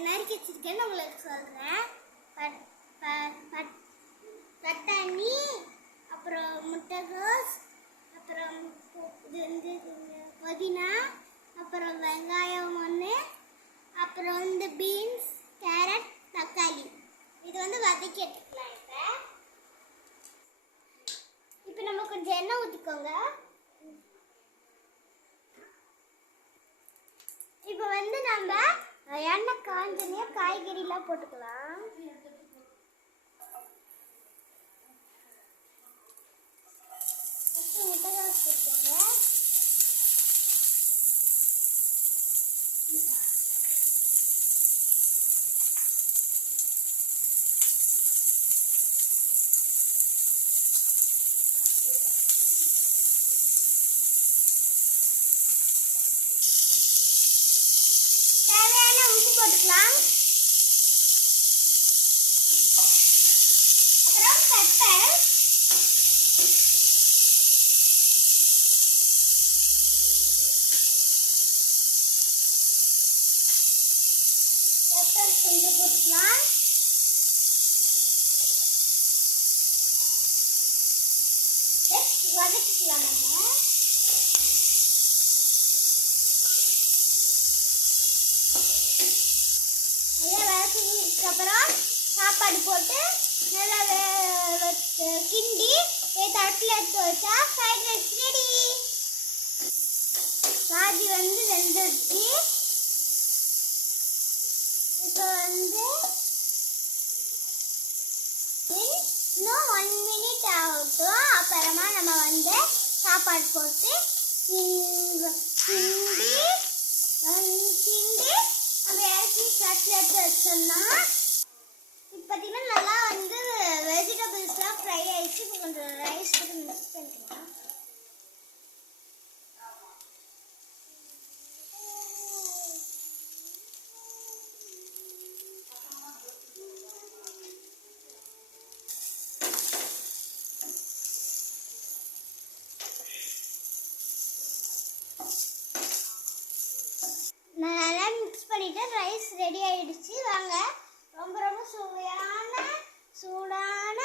நறுக்கி வச்சிருக்கேன்னு உங்களுக்கு சொல்கிறேன் பட்டாணி அப்புறம் முட்டைகோஸ் அப்புறம் இது வந்து புதினா அப்புறம் வெங்காயம் ஒன்று அப்புறம் வந்து பீன்ஸ் கேரட் தக்காளி. இது வந்து வதக்கி எடுத்துக்கலாம் இப்போ. இப்போ நம்ம கொஞ்சம் எண்ணெய் ஊற்றிக்கோங்க எண்ணெய் காய்கறி காய்கறிலாம் போட்டுக்கலாம். முட்டைக்காய் போட்டுக்கோங்க தேவையான உப்பு போட்டுக்கலாம் அப்புறம் பெப்பர் பெப்பர் கொஞ்சம் போட்டுக்கலாம் Next வதக்கிக்கலாம் நம்ம நல்லா அப்புறம் சாப்பாடு போட்டு நல்லா கிண்டி தட்டில் எடுத்து வச்சா ஃப்ரைட் ரைஸ் ரெடி பாதி வந்து வெந்துடுச்சு இப்போ வந்து இன்னும் ஒன் மினிட் ஆகட்டும். அப்புறமா நம்ம வந்து சாப்பாடு போட்டு கிண்டி- கிண்டி அஹ் கிண்டி நம்ம இறக்கி தட்டில் எடுத்து வச்சோம்னா இப்போ பார்த்தீங்கன்னா நல்லா ரைஸ் ரெடி ஆயிடுச்சு. வாங்க. ரொம்ப ரொம்ப சுவையான சூடான